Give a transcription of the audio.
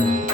Bye.